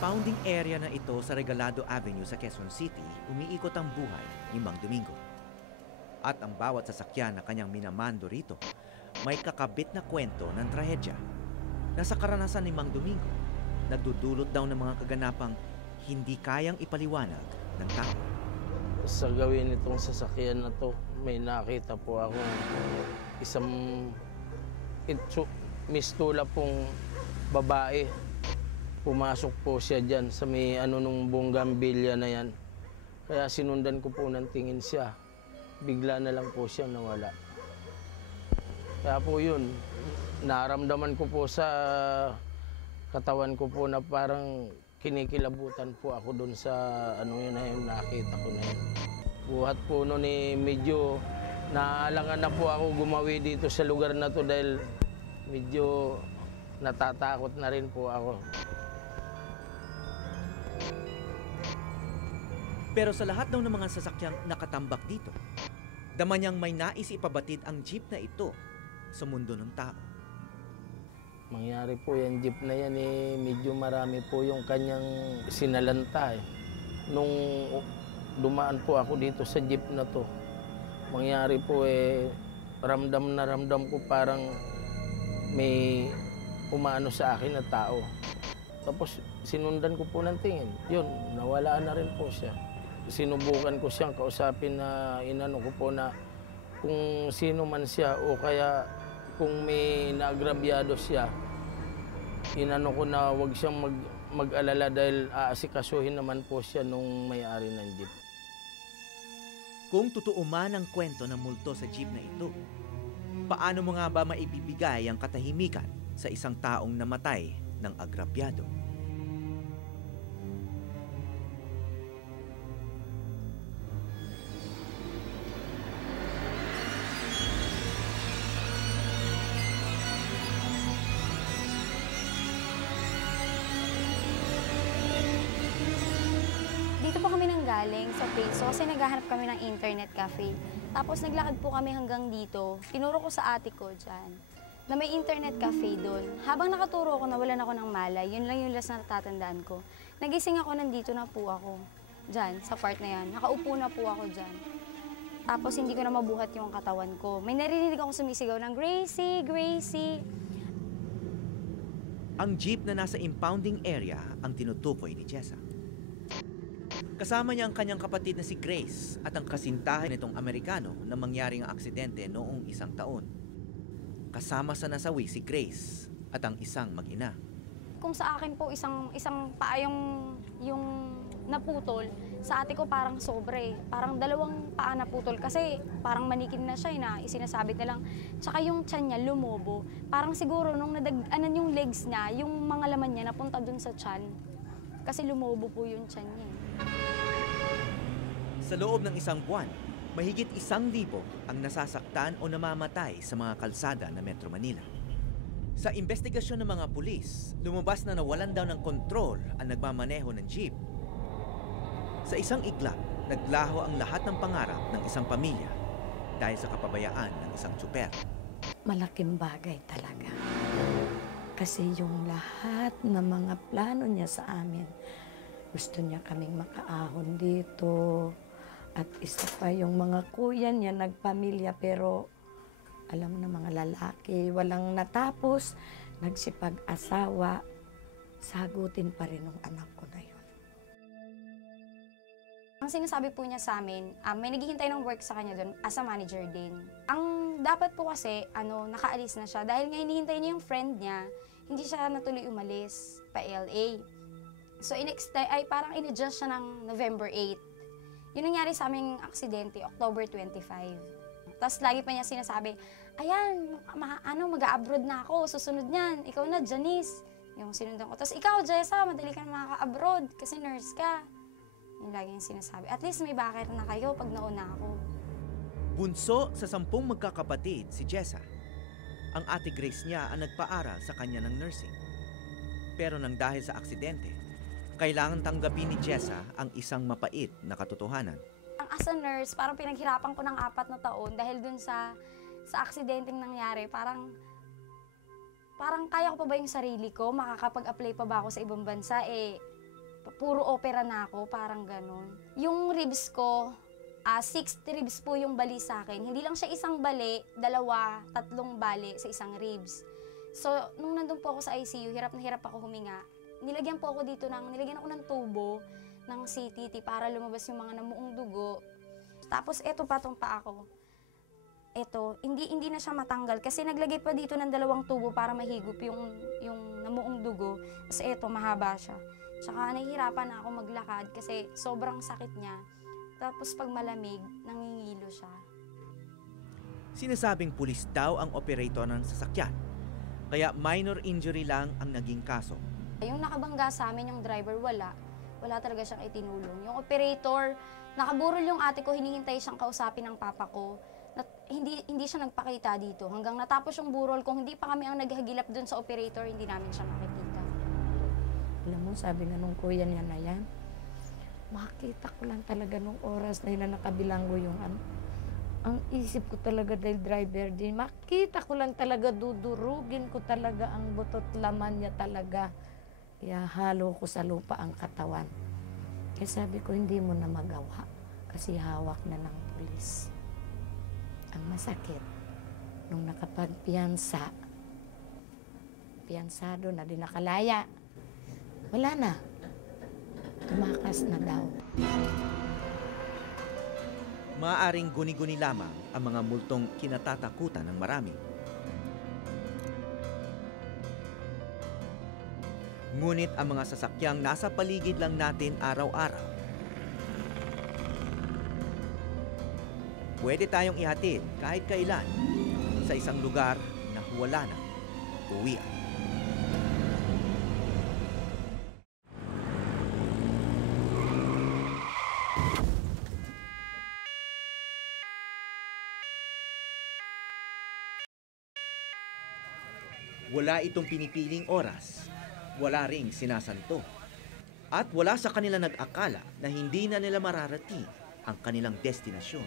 impounding area na ito sa Regalado Avenue sa Quezon City, umiikot ang buhay ni Mang Domingo. At ang bawat sasakyan na kanyang minamando rito, may kakabit na kwento ng trahedya na sa karanasan ni Mang Domingo, nagdudulot daw ng mga kaganapang hindi kayang ipaliwanag ng tao. Sa gawin itong sasakyan na to, may nakita po ako isang mistula pong babae. Pumasok po siya dyan sa may nung bonggambilya na yan. Kaya sinundan ko po ng tingin siya. Bigla na lang po siyang nawala. Kaya po yun, naramdaman ko po sa katawan ko po na parang kinikilabutan po ako doon sa yun na yun, nakita ko na yun. Buhat po noon medyo naaalangan na po ako gumawi dito sa lugar na to dahil medyo natatakot na rin po ako. Pero sa lahat daw ng mga sasakyang nakatambak dito, dama niyang may nais ipabatid ang jeep na ito sa mundo ng tao. Mangyari po yung jeep na yan medyo marami po yung kanyang sinalanta Nung dumaan po ako dito sa jeep na to, mangyari po ramdam na ramdam ko parang may umano sa akin na tao. Tapos sinundan ko po ng tingin. Yun, nawala na rin po siya. Sinubukan ko siyang kausapin na inano ko po na kung sino man siya o kaya kung may naagrabyado siya, inano ko na wag siyang mag-alala dahil aasikasuhin naman po siya nung may-ari ng jeep. Kung totoo man ang kwento ng multo sa jeep na ito, paano mo nga ba maibibigay ang katahimikan sa isang taong namatay ng agrabyado? Dito po kami nanggaling sa Peso kasi naghahanap kami ng internet cafe. Tapos naglakad po kami hanggang dito. Tinuro ko sa ate ko dyan na may internet cafe doon. Habang nakaturo ko, nawalan ako ng malay. Yun lang yung last na natatandaan ko. Nagising ako, nandito na po ako. Dyan, sa part na yan. Nakaupo na po ako dyan. Tapos hindi ko na mabuhat yung katawan ko. May narinig ako sumisigaw ng Gracie, Gracie. Ang jeep na nasa impounding area ang tinutukoy ni Jessa. Kasama niya ang kanyang kapatid na si Grace at ang kasintahan nitong Amerikano na mangyaring aksidente noong isang taon. Kasama sa nasawi si Grace at ang isang mag-ina. Kung sa akin po isang paa yung naputol, sa ate ko parang sobre. Parang dalawang paa naputol kasi parang manikin na siya na isinasabit na lang. Tsaka yung tiyan niya lumobo. Parang siguro nung nadaganan yung legs niya, yung mga laman niya napunta dun sa tiyan. Kasi lumobo po yung tiyan niya. Sa loob ng isang buwan, mahigit 1,000 ang nasasaktan o namamatay sa mga kalsada na Metro Manila. Sa investigasyon ng mga pulis, lumabas na nawalan daw ng kontrol ang nagmamaneho ng jeep. Sa isang iglap, naglaho ang lahat ng pangarap ng isang pamilya dahil sa kapabayaan ng isang tsuper. Malaking bagay talaga. Kasi yung lahat ng mga plano niya sa amin, gusto niya kaming makaahon dito. At isa pa yung mga kuya niya nagpamilya pero alam na mga lalaki, walang natapos, nagsipag-asawa, sagutin pa rin ng anak ko na yun. Ang sinasabi po niya sa amin, may naghihintay ng work sa kanya doon as a manager din. Ang dapat po kasi, nakaalis na siya dahil nga hinihintay niya yung friend niya, hindi siya natuloy umalis pa LA. So parang in-adjust siya ng November 8. Yun nangyari sa aming aksidente, October 25. Tapos lagi pa niya sinasabi, ayan, mag-a-abroad na ako, susunod niyan, ikaw na, Janice. Yung sinundan ko. Tapos ikaw, Jessa, madali ka na makaka-abroad kasi nurse ka. Yung lagi yung sinasabi. At least may backer na kayo pag nauna ako. Bunso sa 10 magkakapatid si Jessa. Ang ate Grace niya ang nagpaaral sa kanya ng nursing. Pero nang dahil sa aksidente, kailangan tanggapin ni Jessa ang isang mapait na katotohanan. As a nurse, parang pinaghirapan ko ng 4 na taon dahil dun sa aksidenteng nangyari. Parang kaya ko pa ba yung sarili ko? Makakapag-apply pa ba ako sa ibang bansa? puro opera na ako, parang ganun. Yung ribs ko, 6 ribs po yung bali sa akin. Hindi lang siya isang bali, 2, 3 bali sa isang ribs. So, nung nandun po ako sa ICU, hirap na hirap ako huminga. Nilagyan ako ng tubo ng CTT para lumabas yung mga namuong dugo. Tapos eto pa tong paa ko. Eto, hindi na siya matanggal kasi naglagay pa dito ng 2 tubo para mahigop yung namuong dugo. Tapos eto, mahaba siya. Tsaka nahihirapan na ako maglakad kasi sobrang sakit niya. Tapos pag malamig, nangingilo siya. Sinasabing pulis daw ang operator ng sasakyan, kaya minor injury lang ang naging kaso. Yung nakabangga sa amin, yung driver, wala talaga siyang itinulong. Yung operator, nakaburol yung ate ko, hinihintay siyang kausapin ng papa ko. Hindi siya nagpakita dito. Hanggang natapos yung burol, kung hindi pa kami ang naghagilap dun sa operator, hindi namin siya makikita. Alam mo, sabi nga nung kuya niya na yan, makita ko lang talaga nung oras na yun na nakabilanggo yung ang isip ko talaga dahil driver din, makita ko lang talaga, dudurugin ko talaga ang butot laman niya talaga. Ihahalo ko sa lupa ang katawan. Kaya sabi ko, hindi mo na magawa kasi hawak na ng pulis. Ang masakit, nung nakapagpiyansa, piyansado na din nakalaya, wala na. Tumakas na daw. Maaaring guni-guni lamang ang mga multong kinatatakutan ng marami. Ngunit ang mga sasakyang nasa paligid lang natin araw-araw, pwede tayong ihatid kahit kailan sa isang lugar na wala na uwian. Wala itong pinipiling oras, wala ring sinasanto. At wala sa kanila nag-akala na hindi na nila mararating ang kanilang destinasyon.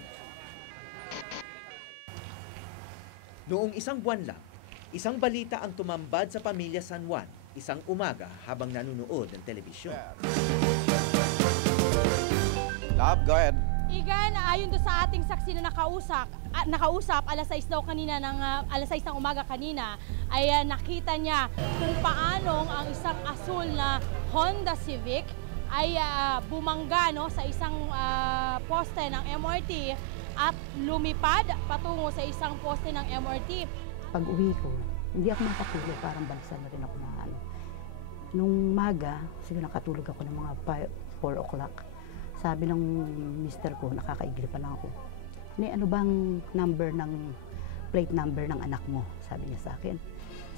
Noong isang buwan lang, isang balita ang tumambad sa pamilya San Juan, isang umaga habang nanunood ng telebisyon. Love, go ahead. Igan, ayon do sa ating saksi na nakausap alas 6 daw kanina alas 6 ng umaga kanina ay nakita niya kung paanong ang isang asul na Honda Civic ay bumangga sa isang poste ng MRT at lumipad patungo sa isang poste ng MRT. Pag uwi ko, hindi ako makatulog, parang balsa na rin ako na ano. Nung maga, siguro nakatulog ako ng mga 4 o'clock. Sabi ng mister ko, nakakaigli pa lang ako. Ano bang plate number ng anak mo? Sabi niya sa akin.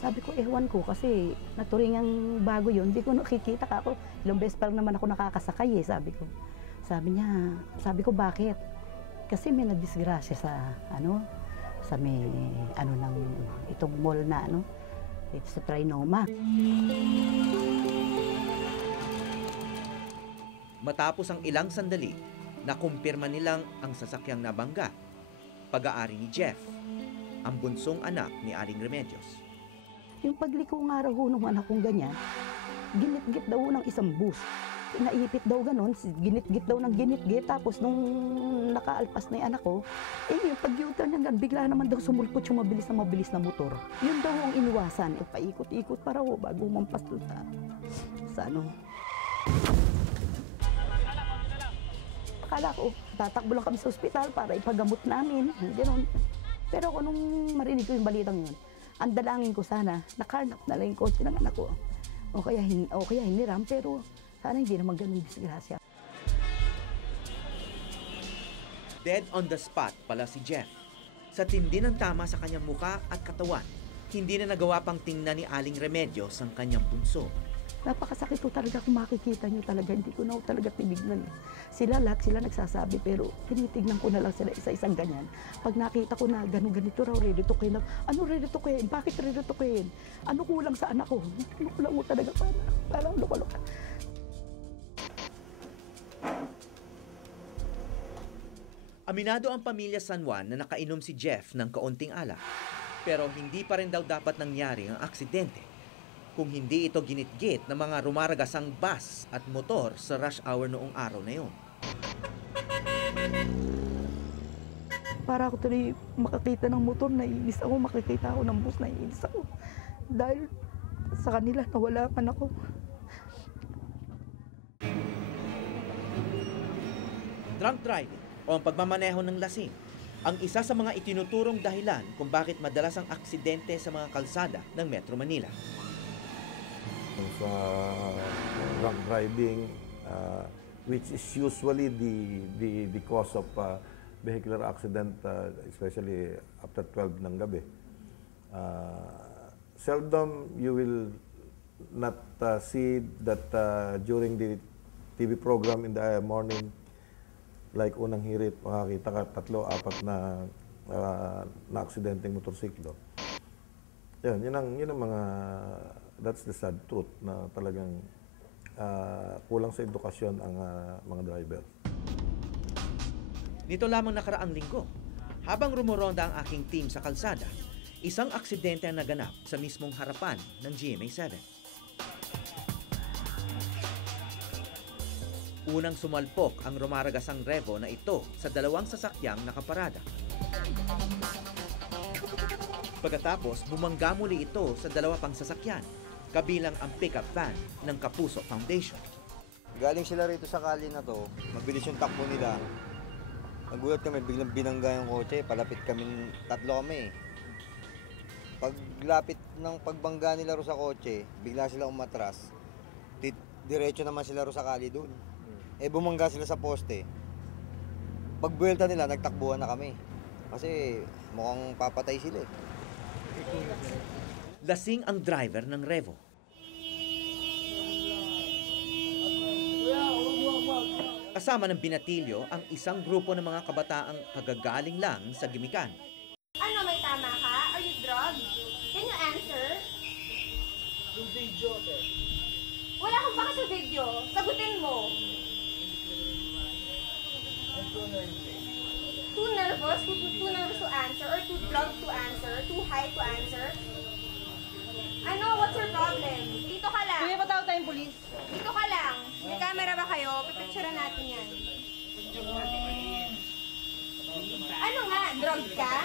Sabi ko, ewan ko kasi naturingang bago yun. Hindi ko nakikita ka ako. Ilang beses pa lang naman ako nakakasakay sabi ko. Sabi ko, bakit? Kasi may nadisgrasya sa itong mall na dito sa Trinoma. Matapos ang ilang sandali, nakumpirma nilang ang sasakyang nabangga, pag-aari ni Jeff, ang bunsong anak ni Aling Remedios. Yung pagliko nga raw nung anak kong ganyan, ginit-git daw ng isang bus. Naipit daw ganon, ginit-git daw ng ginit-git, tapos nung nakaalpas na yung anak ko, yung pag-U-turn niya, bigla naman daw sumulpot yung mabilis na motor. Yun daw ang iniwasan, paikot-ikot para bago mampas doon sa Akala ko, tatakbo lang kami sa ospital para ipagamot namin, gano'n. Pero ako nung marinig ko yung balitang yun, ang dalangin ko sana, nakarnap na lang yung kotse ng anak ko. O kaya hiniram, pero sana hindi naman ganun disgrasya. Dead on the spot pala si Jeff. Sa tindi ng tama sa kanyang muka at katawan, hindi na nagawa pang tingnan ni Aling Remedios ang kanyang bunso. Napakasakit ko talaga kung makikita nyo talaga. Hindi ko na talaga tinignan. Sila nagsasabi, pero tinitignan ko na lang sila isa-isang ganyan. Pag nakita ko na ganito raw, ready to queen. Ano ready to queen? Bakit ready to queen? Ano kulang sa anak ko? Ano kulang mo talaga? Parang luka-luka. Aminado ang pamilya San Juan na nakainom si Jeff ng kaunting alak. Pero hindi pa rin daw dapat nangyari ang aksidente. kung hindi ito ginitgit ng mga rumaragasang bus at motor sa rush hour noong araw na yun. Para ako tuloy makakita ng motor, naiinis ako. Makikita ako ng bus, naiinis ako. Dahil sa kanila, nawala man ako. Drunk driving o ang pagmamaneho ng lasing ang isa sa mga itinuturong dahilan kung bakit madalas ang aksidente sa mga kalsada ng Metro Manila. Sa drunk driving, which is usually the cause of vehicular accident, especially after 12 ng gabi. Seldom you will not see that during the TV program in the morning, like Unang Hirit, makakita ka 3-4 na aksidenteng motorsiklo. Yun ang mga, that's the sad truth na talagang kulang sa edukasyon ang mga driver. Nito lamang nakaraang linggo, habang rumuronda ang aking team sa kalsada, isang aksidente ang naganap sa mismong harapan ng GMA7. Unang sumalpok ang rumaragasang Revo na ito sa dalawang sasakyang nakaparada. Pagkatapos, bumangga muli ito sa dalawa pang sasakyan, kabilang ang pickup van ng Kapuso Foundation. Galing sila rito sa kali na to, mabilis yung takbo nila. Nagulat kami, biglang binangga yung kotse, palapit kami, 3 kami. Paglapit ng pagbangga nila ro sa kotse, bigla sila umatras. Diretso naman sila ro sa kali doon. Bumangga sila sa poste. Pagbuelta nila, nagtakbuhan na kami. Kasi mukhang papatay sila eh. Lasing ang driver ng Revo. Kasama ng binatilyo ang isang grupo ng mga kabataang kagagaling lang sa gimikan. Ano, may tama ka? Are you drugged? Can you answer? Yung video, Wala akong baka sa video. Sagutin mo. Too nervous? Too nervous to answer? Or too drugged to answer? Too high to answer? Ano? What's your problem? Dito ka lang. Kuya, patawag tayong pulis. Dito ka lang. May camera ba kayo? Pipicturean natin yan. Ano nga? Drugged ka?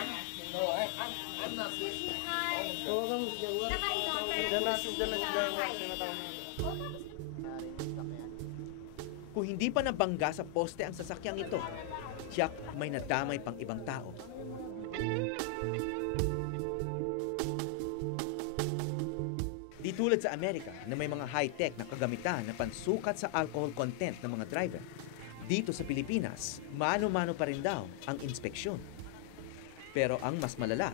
Excuse me, hi. Nakainom, pero Kung hindi pa nabangga sa poste ang sasakyang ito, tiyak may nadamay pang ibang tao. Di tulad sa Amerika na may mga high-tech na kagamitan na pansukat sa alcohol content ng mga driver, dito sa Pilipinas, mano-mano pa rin daw ang inspeksyon. Pero ang mas malala,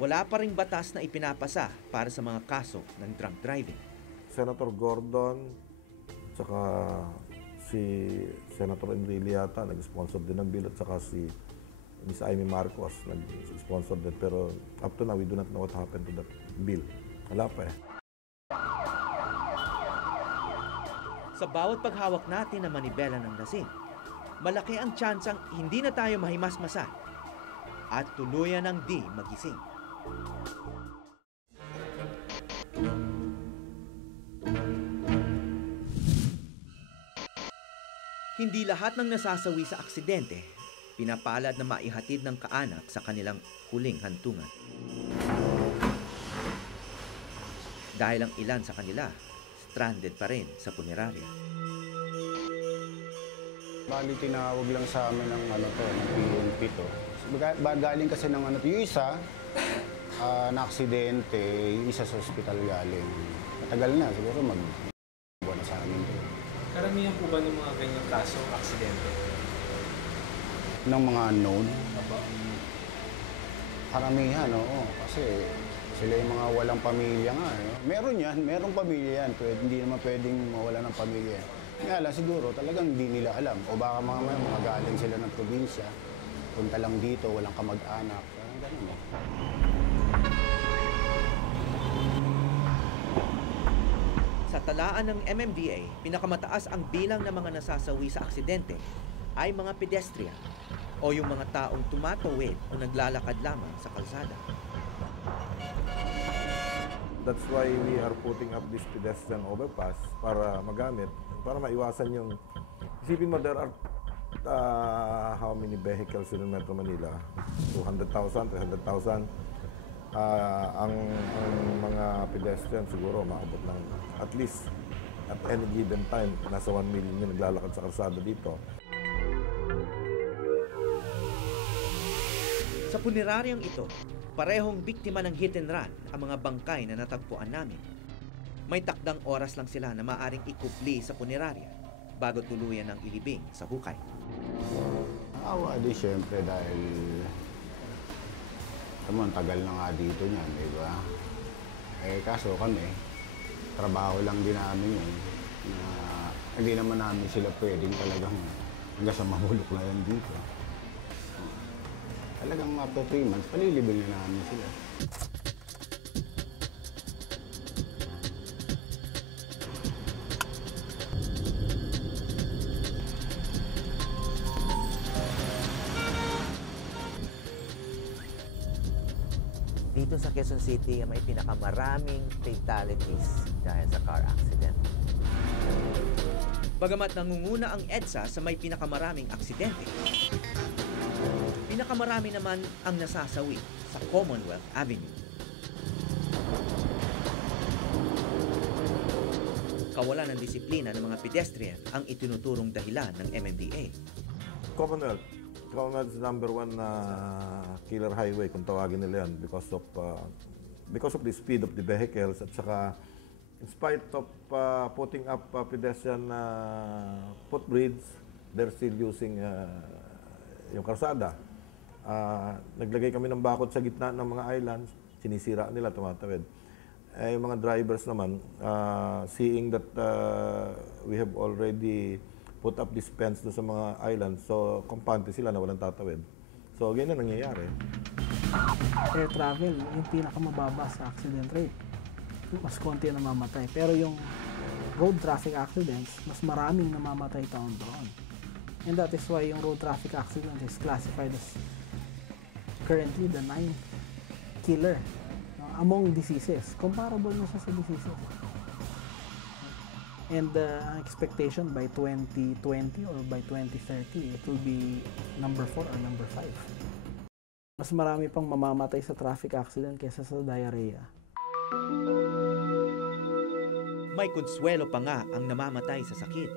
wala pa ring batas na ipinapasa para sa mga kaso ng drunk driving. Senator Gordon, tsaka si Senator Enrile yata, nag-sponsor din ng bill, at saka si Ms. Amy Marcos, nag-sponsor din. Pero up to now, we do not know what happened to that bill. Wala pa eh. Sa bawat paghawak natin ng manibela ng lasing, malaki ang tsansang hindi na tayo mahimasmasa at tuluyan ng di magising. Hindi lahat ng nasasawi sa aksidente, pinapalad na maihatid ng kaanak sa kanilang huling hantungan. Dahil ang ilan sa kanila, stranded pa rin sa punerarya. Bali, tinawag lang sa amin ng PNP to. Galing kasi ng yung isa, na-aksidente, yung isa sa ospital galing. Matagal na, siguro mag-buwan na sa amin to. Karamihan po ba ng mga ganyang kaso, aksidente? Ng mga unknown? Karamihan, oo. Kasi sila yung mga walang pamilya nga. Meron yan, merong pamilya yan. Hindi naman pwedeng mawala ng pamilya. Kaya lang, siguro talagang hindi nila alam. O baka mga galing sila ng probinsya. Punta lang dito, walang kamag-anak. Ganun eh. Sa talaan ng MMDA, pinakamataas ang bilang ng mga nasasawi sa aksidente ay mga pedestrian o yung mga taong tumatawid o naglalakad lamang sa kalsada. That's why we are putting up this pedestrian overpass para magamit, para maiwasan yung... Isipin mo, there are how many vehicles in Metro Manila? 200,000, 300,000. Ang mga pedestrian siguro maabot ng at least at any given time, nasa 1 million yung naglalakad sa kalsada dito. Sa puneraryang ito, parehong biktima ng hit and run ang mga bangkay na natagpuan namin. May takdang oras lang sila na maaring ikupli sa punerarya bago tuluyan ng ilibing sa hukay. Awa di syempre dahil ang tagal na nga dito niyan, di ba? Kaso kami, trabaho lang din namin yun. Na hindi naman namin sila pwedeng talagang hanggang sa mahulog na yan dito. Talagang after 3 months, palilibing na namin sila. Dito sa Quezon City, may pinakamaraming fatalities dahil sa car accident. Bagamat nangunguna ang EDSA sa may pinakamaraming aksidente, pinakamarami naman ang nasasawi sa Commonwealth Avenue. Kawalan ng disiplina ng mga pedestrian ang itinuturong dahilan ng MMDA. Commonwealth is number 1 na killer highway kung tawagin nila yan because of the speed of the vehicles at saka in spite of putting up pedestrian footbridge, they're still using yung kalsada. Naglagay kami ng bakod sa gitna ng mga islands, sinisira nila, tumatawid. Yung mga drivers naman, seeing that we have already put up this fence sa mga islands, so kampante sila na walang tatawid. So, ganyan na nangyayari. Air travel, yung pinakamababa sa accident rate. Mas konti ang namamatay. Pero yung road traffic accidents, mas maraming namamatay taon-taon. And that is why yung road traffic accident is classified as currently the 9th killer among diseases. Comparable na siya sa diseases. And the expectation by 2020 or by 2030, it will be number 4 or number 5. Mas marami pang mamamatay sa traffic accident kaysa sa diarrhea. May konsuelo pa nga ang namamatay sa sakit.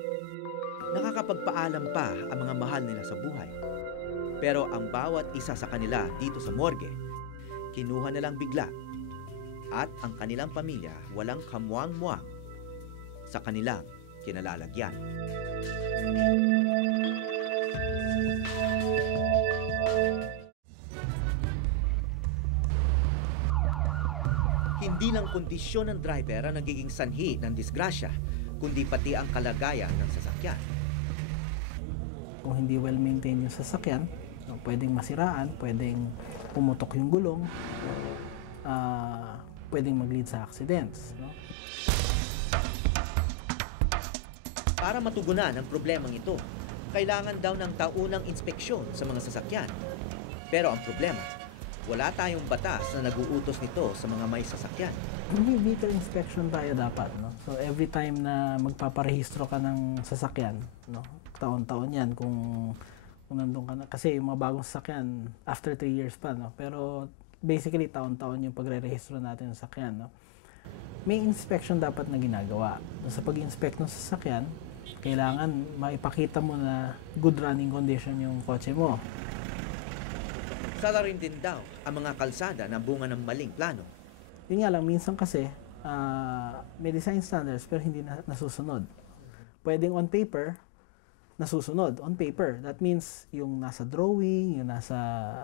Nakakapagpaalam pa ang mga mahal nila sa buhay. Pero ang bawat isa sa kanila dito sa morgue, kinuha na lang bigla. At ang kanilang pamilya walang kamuang-muang sa kanilang kinalalagyan. Hindi lang kondisyon ng driver ang nagiging sanhi ng disgrasya, kundi pati ang kalagayan ng sasakyan. Kung hindi well-maintained yung sasakyan, pwedeng masiraan, pwedeng pumutok yung gulong, pwedeng mag-lead sa accidents. No? Para matugunan ang problemang ito, kailangan daw ng taunang inspeksyon sa mga sasakyan. Pero ang problema, wala tayong batas na nag-uutos nito sa mga may sasakyan. May vehicle inspection tayo dapat. No? So every time na magpaparehistro ka ng sasakyan, no? Taon-taon yan kung nandun ka na. Kasi yung mga bagong sasakyan, after 3 years pa. No? Pero basically, taon-taon yung pagre-rehistro natin ng sasakyan. No? May inspection dapat na ginagawa. Sa pag-inspect ng sasakyan, kailangan maipakita mo na good running condition yung kotse mo. Sala rin din daw ang mga kalsada na bunga ng maling plano. Yun nga lang, minsan kasi may design standards pero hindi nasusunod. Pwedeng on paper, nasusunod. On paper, that means yung nasa drawing, yung nasa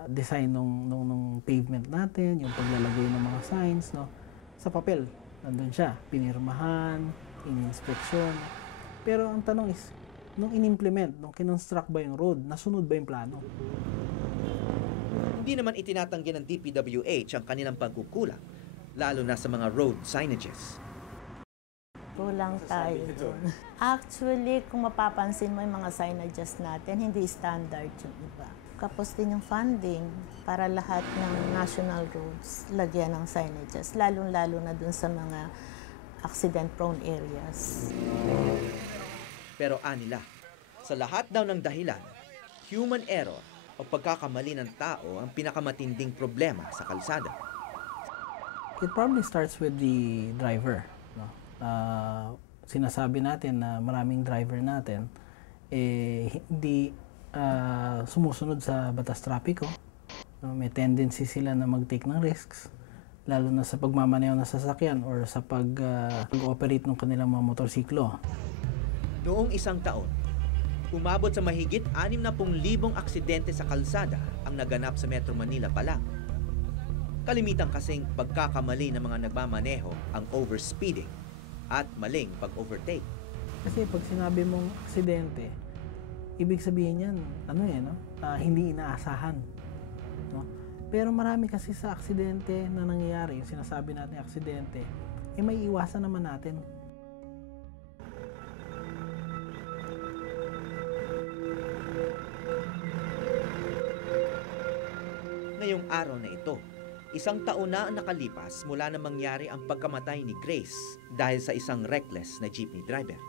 design ng pavement natin, yung paglalagay ng mga signs, no? Sa papel, nandun siya. Pinirmahan, in-inspeksyon. Pero ang tanong is, nung in-implement, nung kinonstruct ba yung road, nasunod ba yung plano? Hindi naman itinatanggi ng DPWH ang kanilang pagkukulang, lalo na sa mga road signages. Kulang tayo doon. Actually, kung mapapansin mo yung mga signages natin, hindi standard yung iba. Tapos din yung funding para lahat ng national roads lagyan ng signages, lalong-lalo na dun sa mga accident-prone areas. Pero anila, sa lahat daw ng dahilan, human error o pagkakamali ng tao ang pinakamatinding problema sa kalsada. It probably starts with the driver. No? Sinasabi natin na maraming driver natin hindi sumusunod sa batas trapiko. No? May tendency sila na mag-take ng risks, lalo na sa pagmamaneho ng sasakyan or sa pag-operate ng kanilang mga motorsiklo. Noong isang taon, umabot sa mahigit 60,000 aksidente sa kalsada ang naganap sa Metro Manila pa lang. Kalimitan kasing pagkakamali ng mga nagmamaneho ang overspeeding at maling pag-overtake. Kasi pag sinabi mong aksidente, ibig sabihin yan, hindi inaasahan. No? Pero marami kasi sa aksidente na nangyayari, yung sinasabi natin aksidente, may iwasan naman natin. Ngayong araw na ito, isang taon na ang nakalipas mula na mangyari ang pagkamatay ni Grace dahil sa isang reckless na jeepney driver.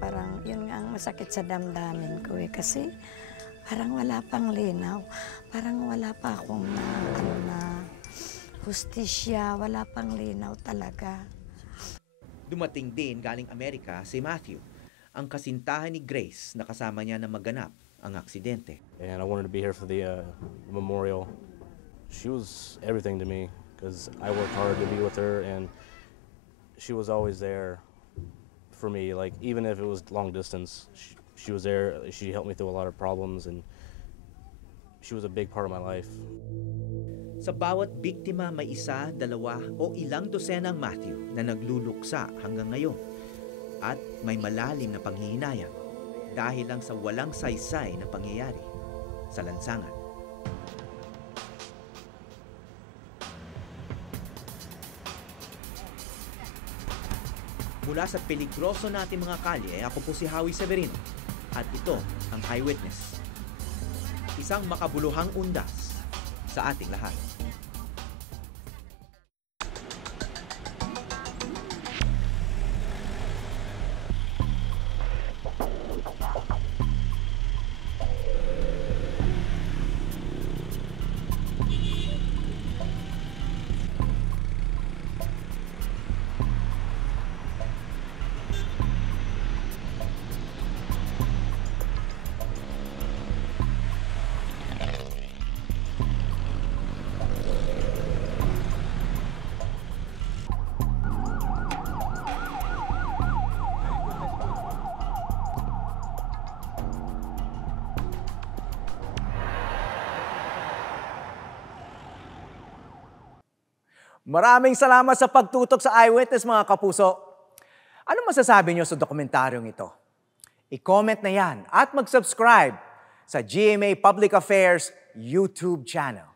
Parang yun nga ang masakit sa damdamin ko kasi parang wala pang linaw. Parang wala pa akong na hustisya, wala pang linaw talaga. Dumating din galing Amerika si Matthew, ang kasintahan ni Grace na kasama niya na maganap ang aksidente. And I wanted to be here for the memorial. She was everything to me because I worked hard to be with her and she was always there for me. Like even if it was long distance, she was there. She helped me through a lot of problems and she was a big part of my life. Sa bawat biktima may isa, dalawa o ilang dosenang Matthew na nagluluksa hanggang ngayon at may malalim na panghihinayang dahil lang sa walang saysay na pangyayari sa lansangan. Mula sa peligroso nating mga kalye, ako po si Howie Severino at ito ang Eyewitness. Isang makabuluhang undas sa ating lahat. Maraming salamat sa pagtutok sa Eyewitness mga kapuso. Ano masasabi niyo sa dokumentaryong ito? I-comment na yan at mag-subscribe sa GMA Public Affairs YouTube channel.